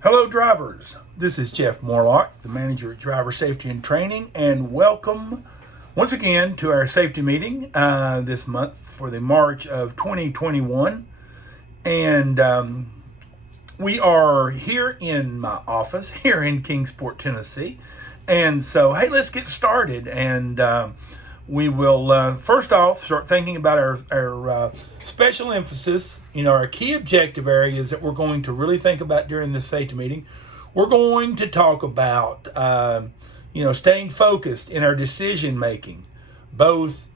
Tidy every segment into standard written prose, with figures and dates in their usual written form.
Hello, drivers. This is Jeff Morlock, the manager at Driver Safety and Training, and welcome once again to our safety meeting this month for the March of 2021. And we are here in my office here in Kingsport, Tennessee. And so, hey, let's get started. And we will first off start thinking about our special emphasis, our key objective areas that we're going to really think about during this safety meeting. We're going to talk about, staying focused in our decision making, both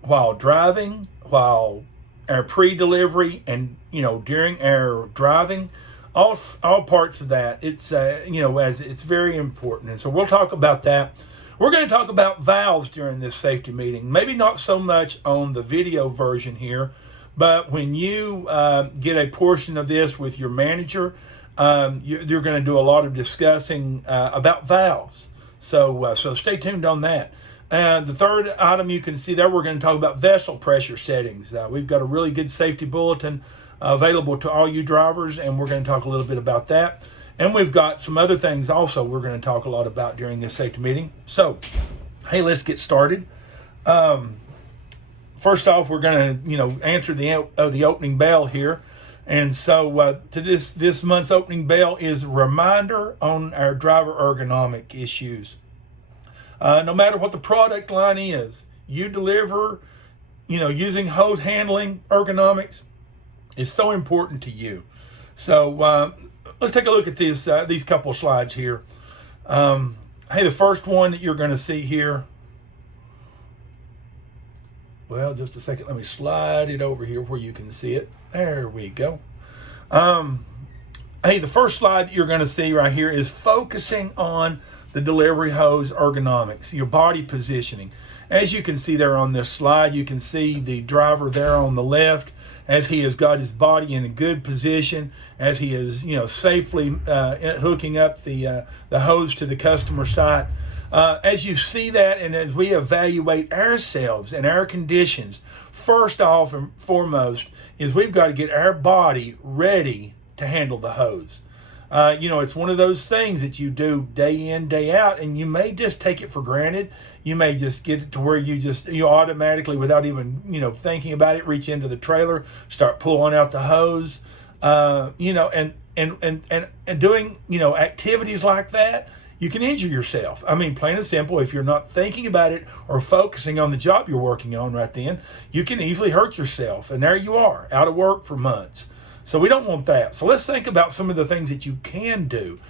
while driving, while our pre-delivery, and during our driving. All parts of that. It's as it's very important, and so we'll talk about that. We're going to talk about valves during this safety meeting. Maybe not so much on the video version here, but when you get a portion of this with your manager, you're going to do a lot of discussing about valves. So stay tuned on that. The third item you can see there, we're going to talk about vessel pressure settings. We've got a really good safety bulletin available to all you drivers, and we're going to talk a little bit about that. And we've got some other things also we're going to talk a lot about during this safety meeting. So, hey, let's get started. First off, we're going to, answer the opening bell here. And so to this month's opening bell is a reminder on our driver ergonomic issues. No matter what the product line is, you deliver, using hose handling ergonomics is so important to you. So let's take a look at these couple slides here. Hey, the first one that you're going to see here. Well, just a second. Let me slide it over here where you can see it. There we go. Hey, the first slide that you're going to see right here is focusing on the delivery hose ergonomics, your body positioning. As you can see there on this slide, you can see the driver there on the left as he has got his body in a good position, as he is, safely hooking up the hose to the customer site. As you see that, and as we evaluate ourselves and our conditions, first off and foremost is we've got to get our body ready to handle the hose. It's one of those things that you do day in, day out, and you may just take it for granted. You may just get it to where you automatically, without even, thinking about it, reach into the trailer, start pulling out the hose, and doing, activities like that. You can injure yourself. I mean, plain and simple, if you're not thinking about it or focusing on the job you're working on right then, you can easily hurt yourself. And there you are, out of work for months. So we don't want that. So let's think about some of the things that you can do.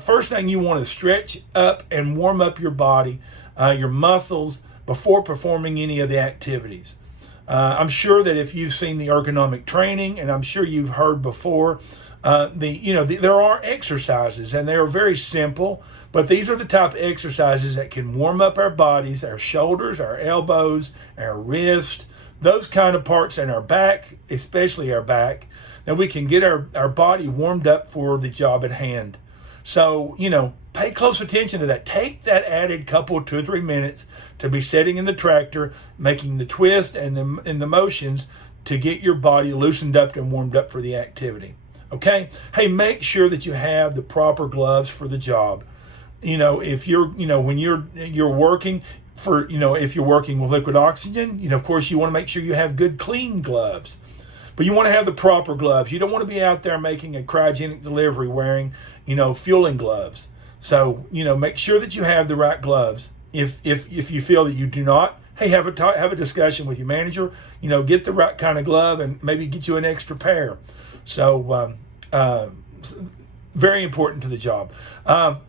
First thing, you want to stretch up and warm up your body, your muscles, before performing any of the activities. I'm sure that if you've seen the ergonomic training, and I'm sure you've heard before, there are exercises, and they are very simple, but these are the type of exercises that can warm up our bodies, our shoulders, our elbows, our wrists, those kind of parts, and our back, especially our back, that we can get our body warmed up for the job at hand. So, pay close attention to that. Take that added couple, 2 or 3 minutes to be sitting in the tractor, making the twist and the motions to get your body loosened up and warmed up for the activity. Okay? Hey, make sure that you have the proper gloves for the job. If you're, when you're working for, if you're working with liquid oxygen, of course you want to make sure you have good, clean gloves. But you want to have the proper gloves. You don't want to be out there making a cryogenic delivery wearing, fueling gloves. So, make sure that you have the right gloves. If you feel that you do not, hey, have a discussion with your manager. Get the right kind of glove and maybe get you an extra pair. So, very important to the job.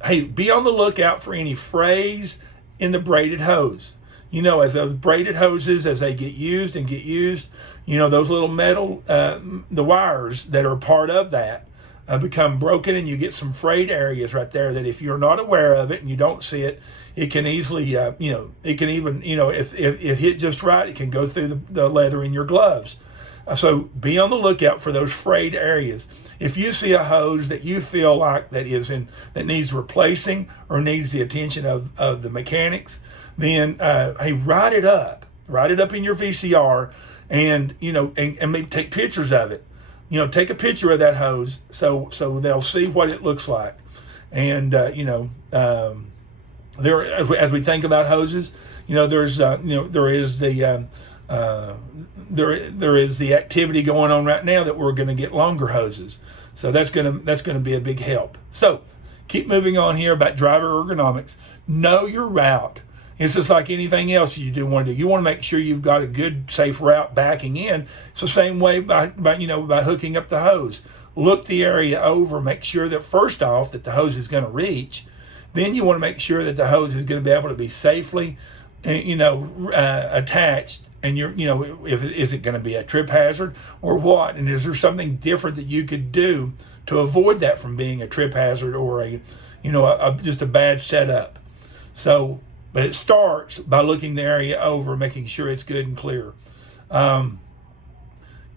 Hey, be on the lookout for any frays in the braided hose. As those braided hoses, as they get used, those little metal, the wires that are part of that become broken, and you get some frayed areas right there that if you're not aware of it and you don't see it, it can easily, it can even, if hit just right, it can go through the leather in your gloves. So be on the lookout for those frayed areas. If you see a hose that you feel like that needs replacing or needs the attention of the mechanics, then hey, write it up in your VCR, and maybe take pictures of it. take a picture of that hose so they'll see what it looks like. And there, as we think about hoses, there's there is the there is the activity going on right now that we're going to get longer hoses. So that's going to be a big help. So keep moving on here about driver ergonomics. Know your route. It's just like anything else you do want to do. You want to make sure you've got a good, safe route backing in. It's the same way by hooking up the hose. Look the area over. Make sure that first off that the hose is going to reach. Then you want to make sure that the hose is going to be able to be safely, attached. And is it going to be a trip hazard or what? And is there something different that you could do to avoid that from being a trip hazard or just a bad setup? So. But it starts by looking the area over, making sure it's good and clear.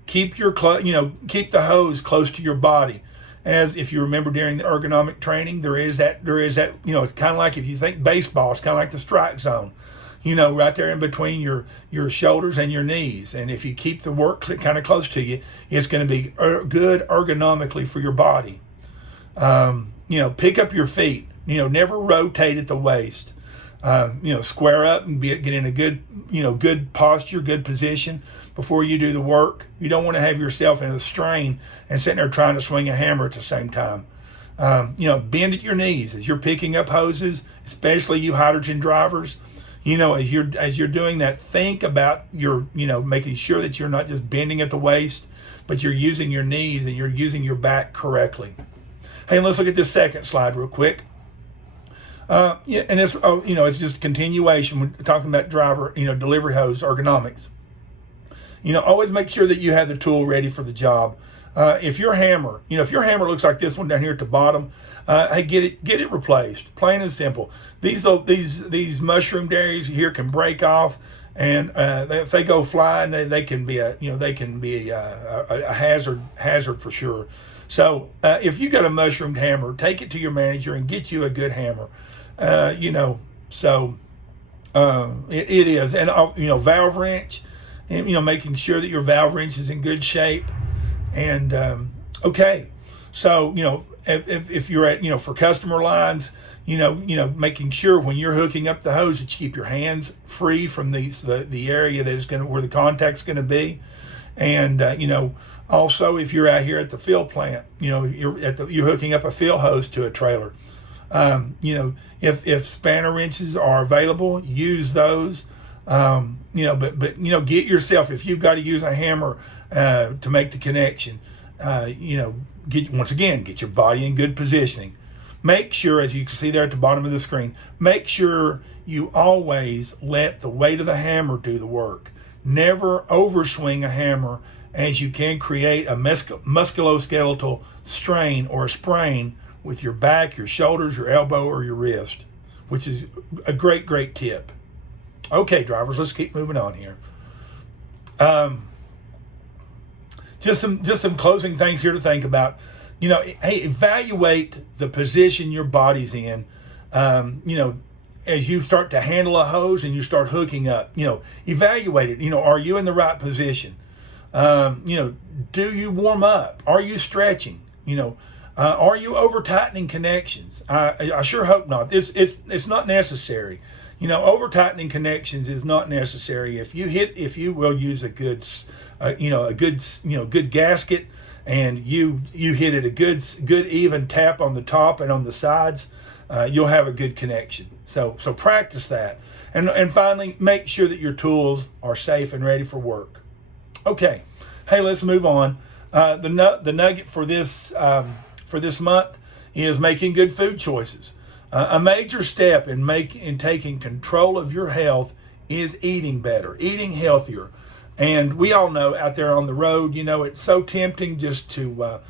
Keep the hose close to your body. As if you remember during the ergonomic training, there is that, it's kind of like if you think baseball, it's kind of like the strike zone, right there in between your shoulders and your knees. And if you keep the work kind of close to you, it's going to be good ergonomically for your body. Pick up your feet, never rotate at the waist. Square up and get in a good posture, good position before you do the work. You don't want to have yourself in a strain and sitting there trying to swing a hammer at the same time. Bend at your knees as you're picking up hoses, especially you hydrogen drivers. As you're doing that, think about making sure that you're not just bending at the waist, but you're using your knees and you're using your back correctly. Hey, let's look at this second slide real quick. And it's just a continuation. We're talking about driver, delivery hose ergonomics. Always make sure that you have the tool ready for the job. If your hammer looks like this one down here at the bottom, hey, get it replaced. Plain and simple. These mushroomed areas here can break off, and if they go flying, they can be a hazard for sure. So if you got a mushroomed hammer, take it to your manager and get you a good hammer. It is, and valve wrench, and, making sure that your valve wrench is in good shape. And okay, so if you're at for customer lines, making sure when you're hooking up the hose that you keep your hands free from the area that is where the contact's going to be, and also if you're out here at the fill plant, you're hooking up a fill hose to a trailer. If spanner wrenches are available, use those. But get yourself, if you've got to use a hammer to make the connection, get your body in good positioning. Make sure, as you can see there at the bottom of the screen, make sure you always let the weight of the hammer do the work. Never overswing a hammer, as you can create a musculoskeletal strain or a sprain with your back, your shoulders, your elbow, or your wrist, which is a great tip. Okay, drivers, let's keep moving on here. Just some closing things here to think about. Hey, evaluate the position your body's in. As you start to handle a hose and you start hooking up, evaluate it. Are you in the right position? Do you warm up? Are you stretching? Are you over tightening connections? I sure hope not. It's not necessary. Over tightening connections is not necessary. If you will use a good gasket, and you hit it a good even tap on the top and on the sides, you'll have a good connection. So practice that, and finally make sure that your tools are safe and ready for work. Okay, hey, let's move on. The nugget for this month is making good food choices. A major step in taking control of your health is eating better, eating healthier. And we all know out there on the road, it's so tempting just to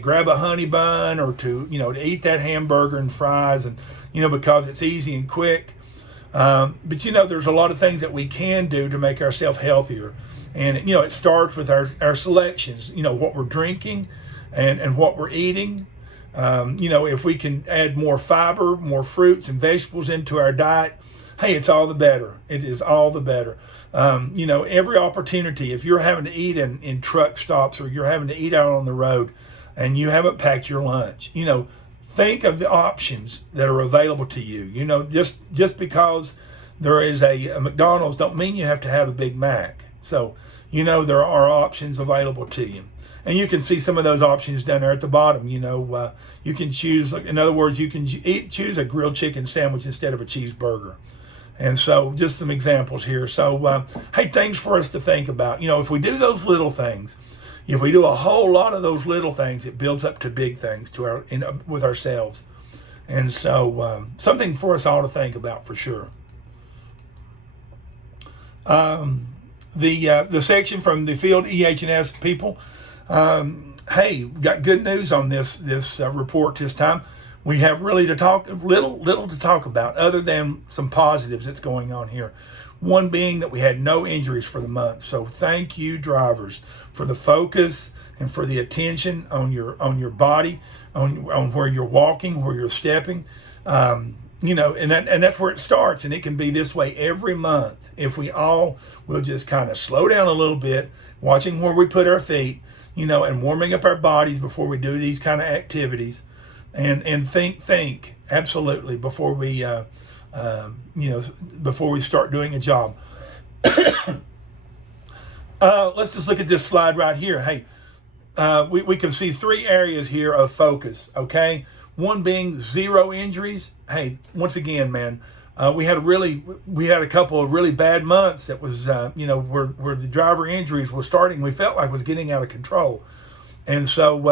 grab a honey bun or to eat that hamburger and fries, and because it's easy and quick. But there's a lot of things that we can do to make ourselves healthier. And it starts with our selections, what we're drinking and what we're eating. If we can add more fiber, more fruits and vegetables into our diet, hey, it's all the better. It is all the better. You know, every opportunity, if you're having to eat in truck stops or you're having to eat out on the road and you haven't packed your lunch, you know, think of the options that are available to you. You know, just because there is a McDonald's don't mean you have to have a Big Mac. So, you know, there are options available to you. And you can see some of those options down there at the bottom. You know, you can choose, in other words, you can choose a grilled chicken sandwich instead of a cheeseburger. And so just some examples here. So, hey, things for us to think about. You know, if we do those little things, if we do a whole lot of those little things, it builds up to big things with ourselves. And so something for us all to think about for sure. The section from the field EH&S people, hey, got good news on this report this time. We have really little to talk about other than some positives that's going on here. One being that we had no injuries for the month. So thank you, drivers, for the focus and for the attention on your body, on where you're walking, where you're stepping. You know, and that's where it starts, and it can be this way every month if we all will just kind of slow down a little bit, watching where we put our feet, you know, and warming up our bodies before we do these kind of activities, and think absolutely before we you know, before we start doing a job. Let's just look at this slide right here. Hey, we can see 3 areas here of focus. Okay. One being 0 injuries. Hey, once again, man, we had a couple of really bad months that was, you know, where the driver injuries were starting. We felt like was getting out of control, and so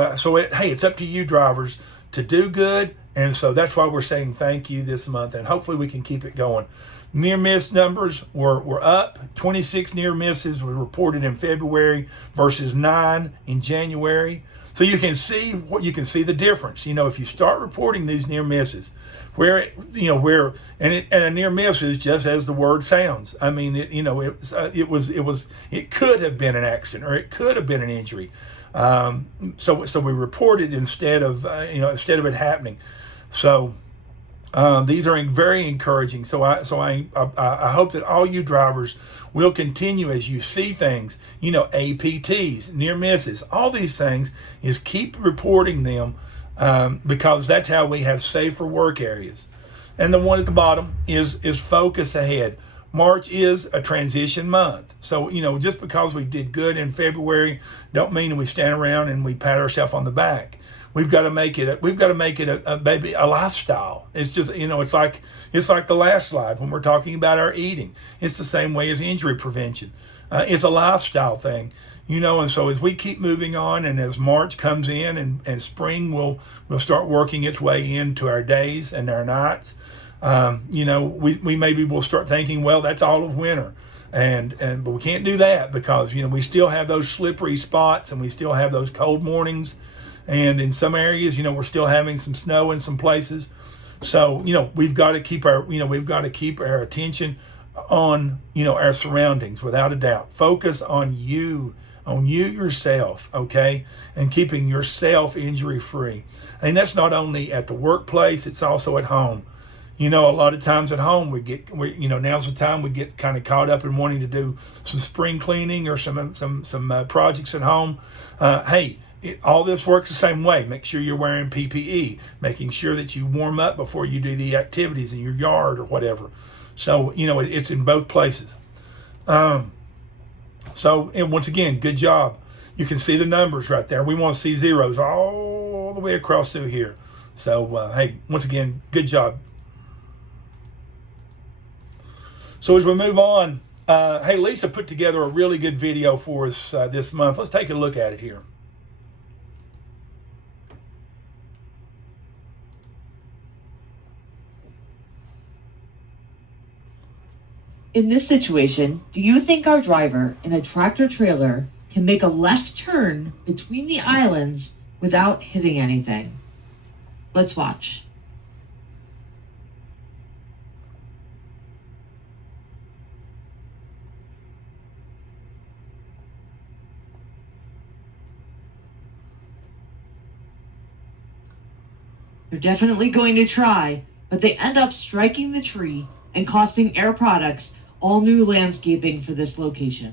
hey, it's up to you drivers to do good, and so that's why we're saying thank you this month, and hopefully we can keep it going. Near miss numbers were up. 26 near misses were reported in February versus 9 in January. So you can see the difference. You know, if you start reporting these near misses, and a near miss is just as the word sounds. I mean, it could have been an accident or it could have been an injury. So we report it instead of it happening. So these are very encouraging. So I hope that all you drivers will continue as you see things, you know, APTs, near misses, all these things, is keep reporting them because that's how we have safer work areas. And the one at the bottom is focus ahead. March is a transition month. So, you know, just because we did good in February, don't mean we stand around and we pat ourselves on the back. We've got to make it a lifestyle. It's just, you know, it's like the last slide when we're talking about our eating. It's the same way as injury prevention. It's a lifestyle thing, you know, and so as we keep moving on and as March comes in and spring will start working its way into our days and our nights, you know, we maybe will start thinking, well, that's all of winter. But we can't do that because, you know, we still have those slippery spots and we still have those cold mornings. And in some areas, you know, we're still having some snow in some places. So, you know, we've got to keep our attention on, you know, our surroundings without a doubt. Focus on you yourself, okay? And keeping yourself injury free. And that's not only at the workplace, it's also at home. You know, a lot of times at home now's the time we get kind of caught up in wanting to do some spring cleaning or some projects at home. All this works the same way. Make sure you're wearing PPE, making sure that you warm up before you do the activities in your yard or whatever. So, you know, it's in both places. And once again, good job. You can see the numbers right there. We want to see zeros all the way across through here. So, hey, once again, good job. So as we move on, hey, Lisa put together a really good video for us this month. Let's take a look at it here. In this situation, do you think our driver in a tractor trailer can make a left turn between the islands without hitting anything? Let's watch. They're definitely going to try, but they end up striking the tree and costing Air Products all new landscaping for this location.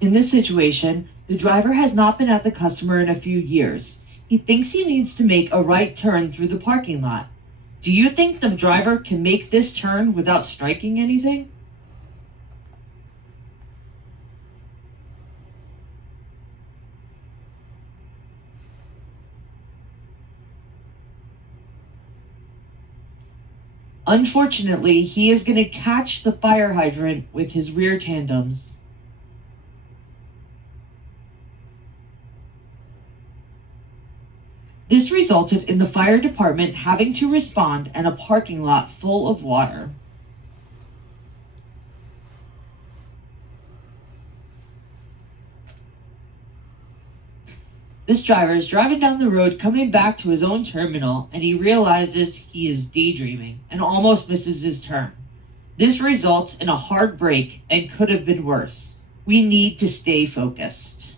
In this situation, the driver has not been at the customer in a few years. He thinks he needs to make a right turn through the parking lot. Do you think the driver can make this turn without striking anything? Unfortunately, he is going to catch the fire hydrant with his rear tandems. This resulted in the fire department having to respond and a parking lot full of water. This driver is driving down the road coming back to his own terminal, and he realizes he is daydreaming and almost misses his turn. This results in a hard brake and could have been worse. We need to stay focused.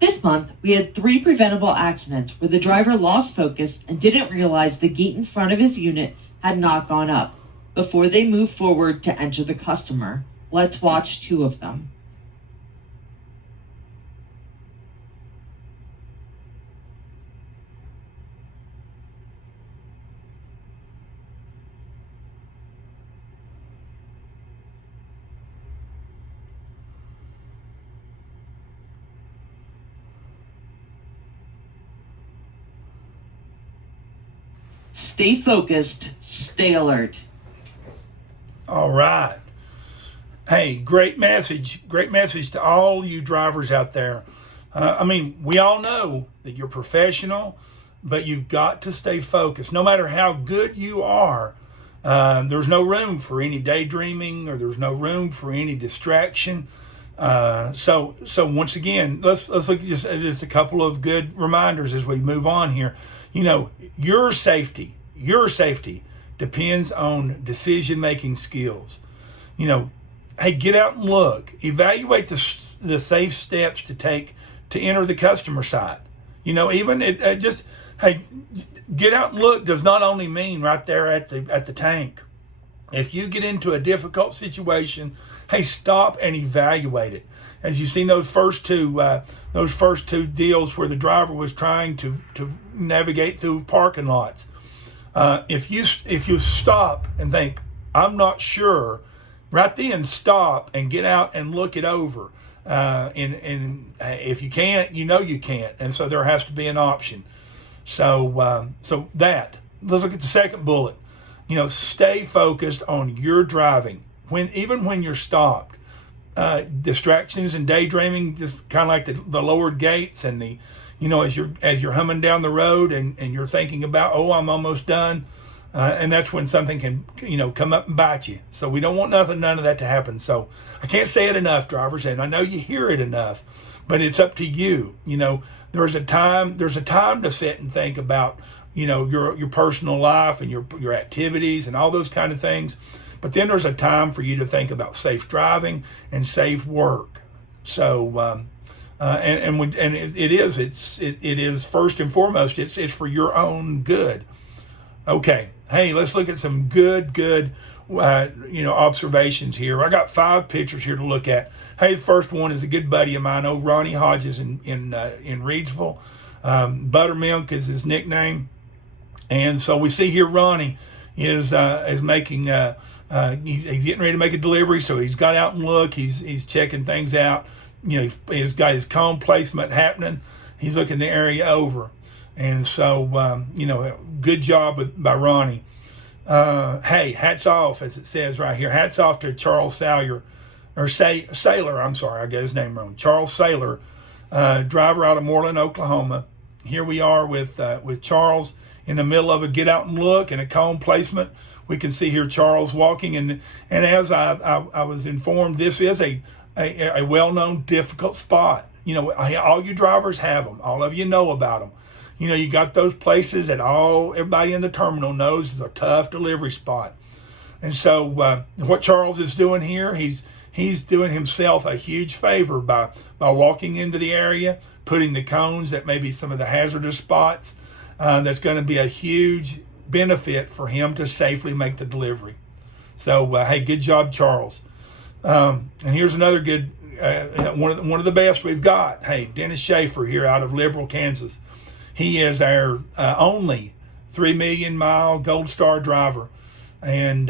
This month, we had 3 preventable accidents where the driver lost focus and didn't realize the gate in front of his unit had not gone up before they moved forward to enter the customer. Let's watch 2 of them. Stay focused, stay alert. All right. Hey, great message to all you drivers out there. We all know that you're professional, but you've got to stay focused. No matter how good you are, there's no room for any daydreaming, or there's no room for any distraction. So once again, let's look at just a couple of good reminders as we move on here. Your safety depends on decision-making skills. Hey, get out and look. Evaluate the safe steps to take to enter the customer site. Hey, get out and look does not only mean right there at the tank. If you get into a difficult situation, hey, stop and evaluate it. As you've seen those first two deals where the driver was trying to navigate through parking lots. If you stop and think, I'm not sure, right then stop and get out and look it over. And if you can't, you can't, and so there has to be an option. So let's look at the second bullet. Stay focused on your driving even when you're stopped. Distractions and daydreaming, just kind of like the lowered gates and the, as you're humming down the road and you're thinking about, I'm almost done. And that's when something can, come up and bite you. So we don't want none of that to happen. So I can't say it enough, drivers, and I know you hear it enough, but it's up to you. There's a time to sit and think about, your personal life and your activities and all those kind of things. But then there's a time for you to think about safe driving and safe work. So, it is first and foremost, it's for your own good. Okay. Hey, let's look at some good, observations here. I got 5 pictures here to look at. Hey, the first one is a good buddy of mine, Ronnie Hodges in Reidsville. Buttermilk is his nickname. And so we see here Ronnie is making he's getting ready to make a delivery, so he's got out and look. He's checking things out. He's got his cone placement happening. He's looking the area over, and so good job by Ronnie. Hey, hats off, as it says right here. Hats off to Charles Saylor. I'm sorry, I got his name wrong. Charles Saylor, driver out of Moreland, Oklahoma. Here we are with Charles in the middle of a get out and look and a cone placement. We can see here Charles walking, and as I was informed, this is a well-known difficult spot. All you drivers have them. All of you know about them. You got those places that everybody in the terminal knows is a tough delivery spot. And so what Charles is doing here, he's he's doing himself a huge favor by walking into the area, putting the cones that may be some of the hazardous spots. That's going to be a huge benefit for him to safely make the delivery. So, hey, good job, Charles. And here's another good, one of the best we've got. Hey, Dennis Schaefer here out of Liberal, Kansas. He is our only 3 million mile Gold Star driver. And,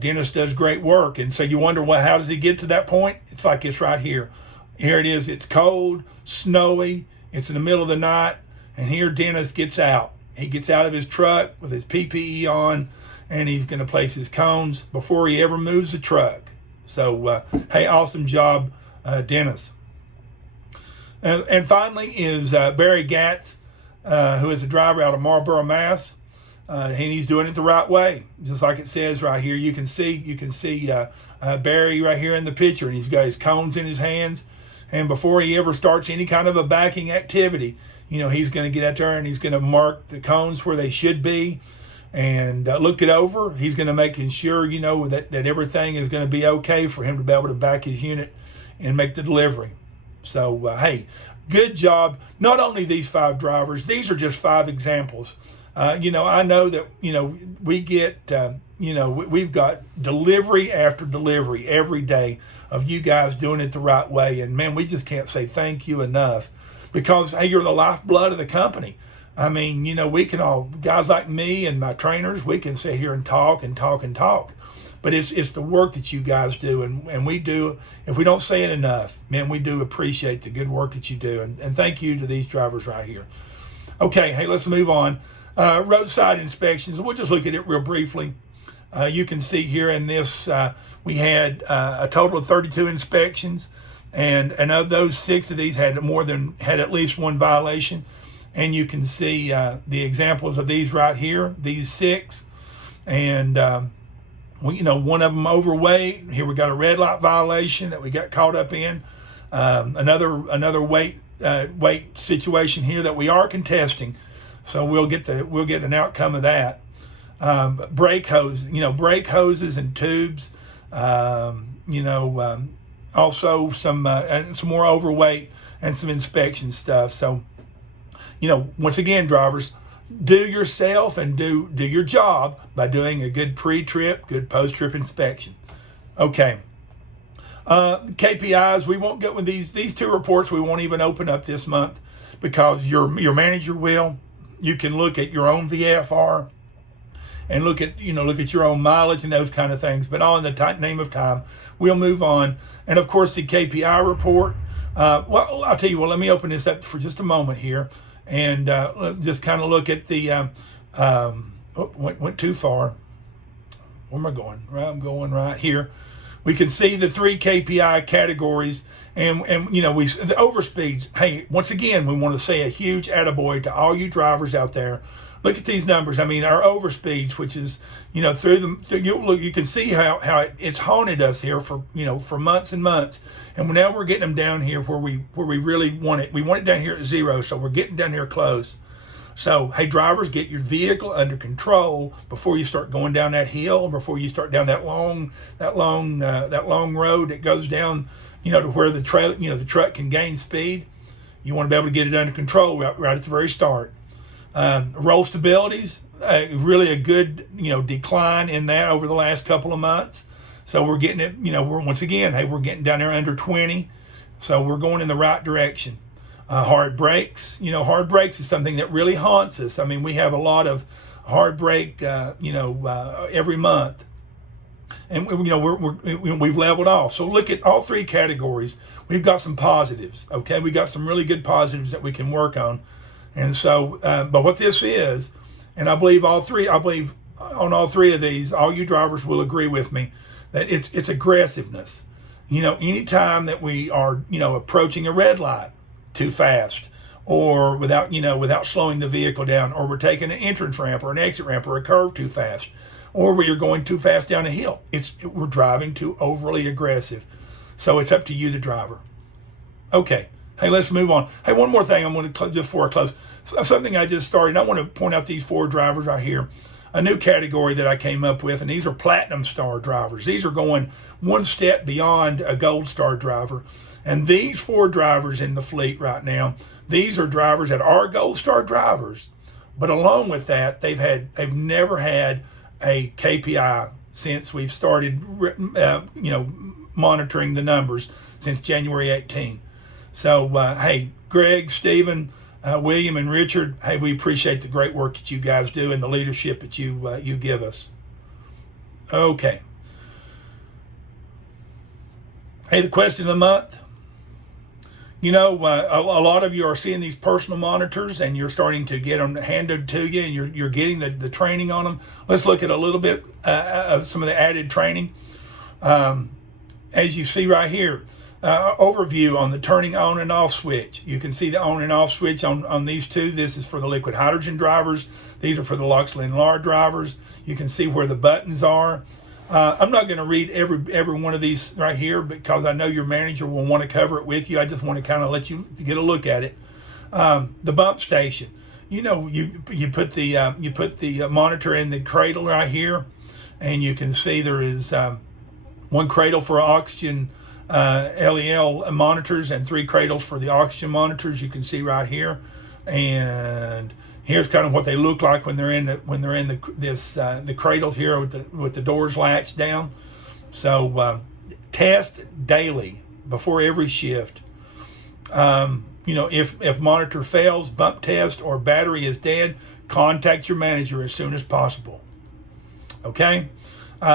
Dennis does great work. And so you wonder, well, how does he get to that point? It's like it's right here. Here it is. It's cold, snowy. It's in the middle of the night. And here Dennis gets out. He gets out of his truck with his PPE on, and he's going to place his cones before he ever moves the truck. So, hey, awesome job, Dennis. And finally is Barry Gatz, who is a driver out of Marlboro, Mass. And he's doing it the right way, just like it says right here. You can see Barry right here in the picture, and he's got his cones in his hands. And before he ever starts any kind of a backing activity, he's going to get out there and he's going to mark the cones where they should be, and look it over. He's going to make sure, that everything is going to be okay for him to be able to back his unit and make the delivery. So, hey, good job. Not only these 5 drivers, these are just 5 examples. I know that, we get, we've got delivery after delivery every day of you guys doing it the right way. And, man, we just can't say thank you enough, because, hey, you're the lifeblood of the company. I mean, we can all, guys like me and my trainers, we can sit here and talk and talk and talk. But it's the work that you guys do, and we do, if we don't say it enough, man, we do appreciate the good work that you do. And thank you to these drivers right here. Okay, hey, let's move on. Roadside inspections, we'll just look at it real briefly. You can see here in this, we had a total of 32 inspections. And of those, 6 of these had at least 1 violation. And you can see the examples of these right here, these 6. And, one of them overweight. Here we got a red light violation that we got caught up in. Another weight situation here that we are contesting. So we'll get an outcome of that. Brake hoses and tubes, also some more overweight and some inspection stuff. So, once again, drivers, do yourself and do your job by doing a good pre-trip, good post-trip inspection. Okay. KPIs, we won't get with these 2 reports. We won't even open up this month, because your manager will. You can look at your own VFR and look at your own mileage and those kind of things. But all in the name of time, we'll move on. And of course, the KPI report. Well, I'll tell you what. Let me open this up for just a moment here, and just kind of look at the. Went too far. Where am I going? Right, I'm going right here. We can see the 3 KPI categories, and the overspeeds. Hey, once again, we want to say a huge attaboy to all you drivers out there. Look at these numbers. I mean, our overspeeds, which is, you can see how it's haunted us here for months and months. And now we're getting them down here where we really want it. We want it down here at 0, so we're getting down here close. So, hey, drivers, get your vehicle under control before you start going down that hill, before you start down that long road that goes down, to where the truck can gain speed. You want to be able to get it under control right at the very start. Roll stabilities, really a good, decline in that over the last couple of months. So we're getting it, we're getting down there under 20. So we're going in the right direction. Hard brakes, hard brakes is something that really haunts us. I mean, we have a lot of hard brake, every month. And, we've leveled off. So look at all 3 categories. We've got some positives, okay? We got some really good positives that we can work on. And so, but what this is, and I believe on all 3 of these, all you drivers will agree with me, that it's aggressiveness. Anytime that we are, approaching a red light too fast, or without slowing the vehicle down, or we're taking an entrance ramp or an exit ramp or a curve too fast, or we are going too fast down a hill, we're driving too overly aggressive. So it's up to you, the driver. Okay. Hey, let's move on. Hey, one more thing I'm going to just before I close. Something I just started. I want to point out these 4 drivers right here. a new category that I came up with, and these are Platinum Star drivers. These are going one step beyond a Gold Star driver. And these 4 drivers in the fleet right now, these are drivers that are Gold Star drivers, but along with that, they've never had a KPI since we've started, monitoring the numbers since January 18. So, hey, Greg, Stephen, William, and Richard, hey, we appreciate the great work that you guys do and the leadership that you give us. Okay. Hey, the question of the month. A lot of you are seeing these personal monitors, and you're starting to get them handed to you, and you're getting the training on them. Let's look at a little bit of some of the added training. As you see right here, overview on the turning on and off switch. You can see the on and off switch on these 2. This is for the liquid hydrogen drivers. These are for the Loxley and Lar drivers. You can see where the buttons are. I'm not going to read every one of these right here because I know your manager will want to cover it with you. I just want to kind of let you get a look at it. The bump station. You put the monitor in the cradle right here, and you can see there is one cradle for oxygen LEL monitors and 3 cradles for the oxygen monitors. You can see right here, and here's kind of what they look like when they're in the cradle here with the doors latched down. So test daily before every shift. If monitor fails, bump test, or battery is dead, contact your manager as soon as possible. Okay.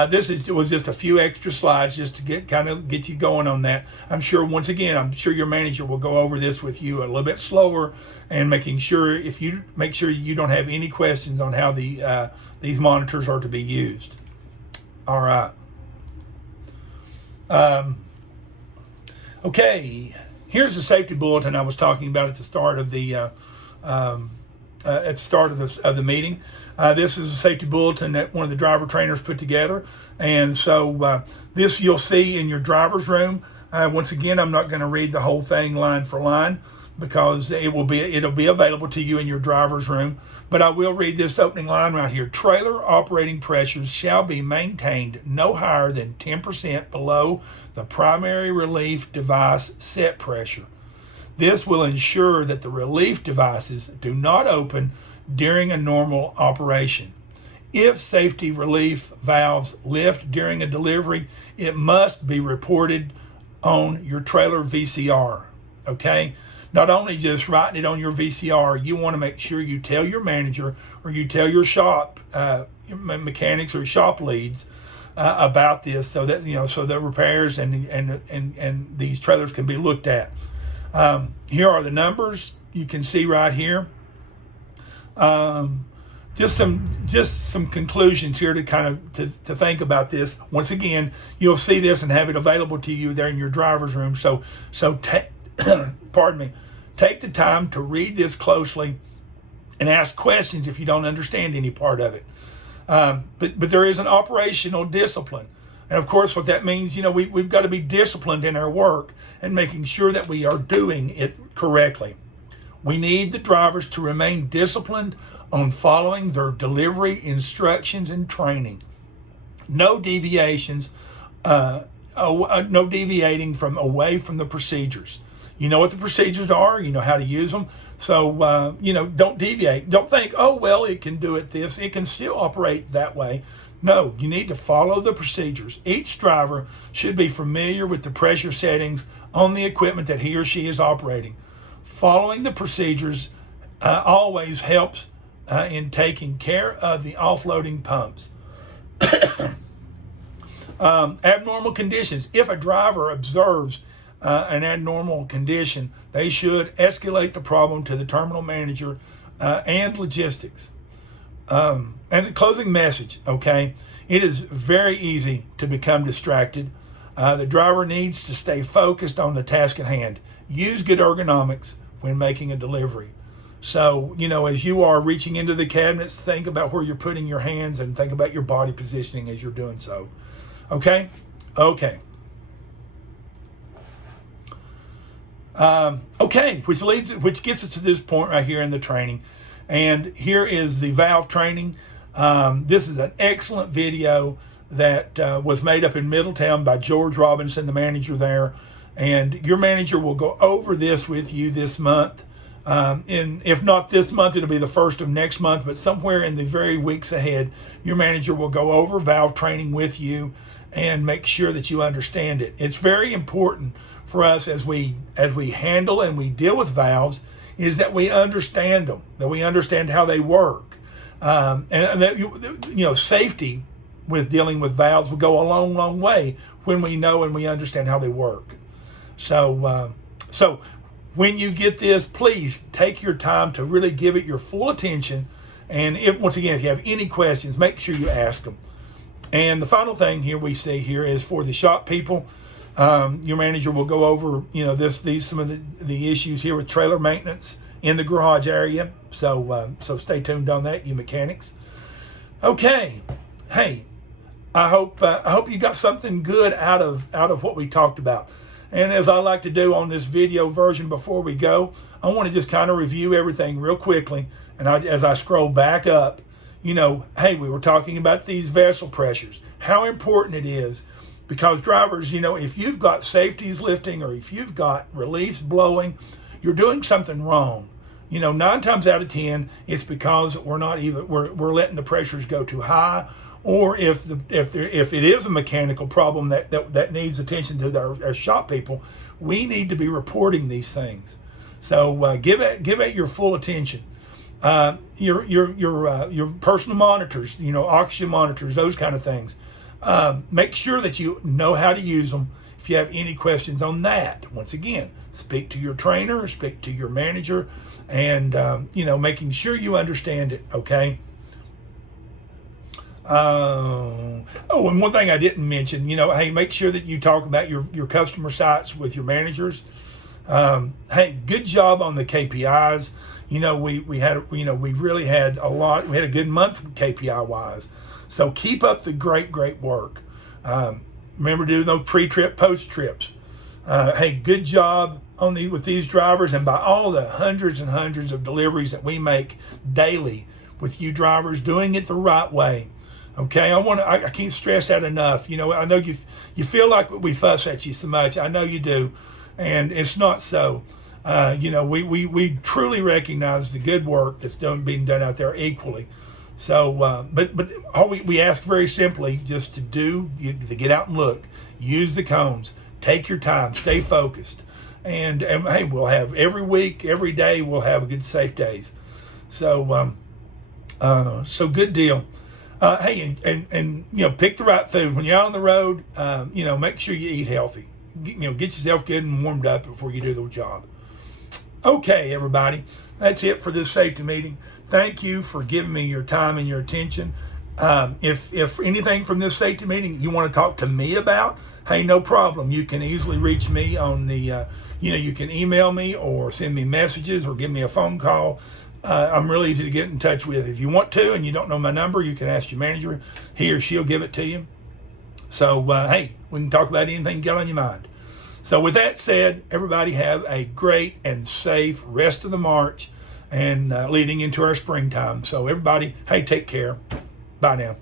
This was just a few extra slides just to get you going on that. I'm sure your manager will go over this with you a little bit slower, and make sure you don't have any questions on how these monitors are to be used. All right. Okay. Here's the safety bulletin I was talking about at the start of the meeting. This is a safety bulletin that one of the driver trainers put together, and so this you'll see in your driver's room. Once again, I'm not going to read the whole thing line for line because it'll be available to you in your driver's room, but I will read this opening line right here. Trailer operating pressures shall be maintained no higher than 10% below the primary relief device set pressure. This will ensure that the relief devices do not open during a normal operation. If safety relief valves lift during a delivery, it must be reported on your trailer VCR. Okay? Not only just writing it on your VCR, you want to make sure you tell your manager or you tell your shop mechanics or shop leads about this, so that so the repairs and these trailers can be looked at. Here are the numbers you can see right here. Just some conclusions here to kind of to think about this. Once again, you'll see this and have it available to you there in your driver's room. So pardon me. Take the time to read this closely and ask questions if you don't understand any part of it. But there is an operational discipline. And of course, what that means, we've got to be disciplined in our work and making sure that we are doing it correctly. We need the drivers to remain disciplined on following their delivery instructions and training. No deviations, no deviating away from the procedures. You know what the procedures are, you know how to use them. So, don't deviate. Don't think, oh, well, it can do it this. It can still operate that way. No, you need to follow the procedures. Each driver should be familiar with the pressure settings on the equipment that he or she is operating. Following the procedures always helps in taking care of the offloading pumps. Abnormal conditions. If a driver observes an abnormal condition, they should escalate the problem to the terminal manager and logistics. And the closing message, okay? It is very easy to become distracted. The driver needs to stay focused on the task at hand. Use good ergonomics when making a delivery. So, as you are reaching into the cabinets, think about where you're putting your hands and think about your body positioning as you're doing so. Okay? Okay. Which gets us to this point right here in the training. And here is the valve training. This is an excellent video that was made up in Middletown by George Robinson, the manager there. And your manager will go over this with you this month. If not this month, it'll be the first of next month, but somewhere in the very weeks ahead, your manager will go over valve training with you and make sure that you understand it. It's very important for us as we handle and we deal with valves is that we understand them, that we understand how they work. And that, safety with dealing with valves will go a long, long way when we know and we understand how they work. So when you get this, please take your time to really give it your full attention. And once again, if you have any questions, make sure you ask them. And the final thing here we see here is for the shop people. Your manager will go over, some of the issues here with trailer maintenance in the garage area. So stay tuned on that, you mechanics. Okay, hey, I hope you got something good out of what we talked about. And as I like to do on this video version before we go, I want to just kind of review everything real quickly. And as I scroll back up, hey, we were talking about these vessel pressures, how important it is. Because drivers, if you've got safeties lifting or if you've got reliefs blowing, you're doing something wrong. 9 times out of 10, it's because we're letting the pressures go too high, or if it is a mechanical problem that needs attention to our shop people, we need to be reporting these things. So give it your full attention. Your personal monitors, oxygen monitors, those kind of things. Make sure that you know how to use them. If you have any questions on that, once again, speak to your trainer, speak to your manager, and making sure you understand it. Okay. And one thing I didn't mention, hey, make sure that you talk about your customer sites with your managers. Hey, good job on the KPIs. We really had a lot. We had a good month KPI wise. So keep up the great work. Remember doing those pre-trip, post-trips. Hey, good job with these drivers and by all the hundreds and hundreds of deliveries that we make daily with you drivers doing it the right way. Okay, I can't stress that enough. I know you feel like we fuss at you so much. I know you do, and it's not so. We truly recognize the good work that's being done out there equally. So, but all we ask very simply just to get out and look, use the cones, take your time, stay focused, and hey, we'll have every week, every day, we'll have good safe days. So, so good deal. Hey, and pick the right food when you're out on the road. Make sure you eat healthy. Get yourself good and warmed up before you do the job. Okay, everybody, that's it for this safety meeting. Thank you for giving me your time and your attention. If anything from this safety meeting you want to talk to me about, hey, no problem. You can easily reach me on the, you can email me or send me messages or give me a phone call. I'm really easy to get in touch with. If you want to and you don't know my number, you can ask your manager. He or she'll give it to you. So, hey, we can talk about anything you got on your mind. So with that said, everybody have a great and safe rest of the March and leading into our springtime. So everybody, hey, take care. Bye now.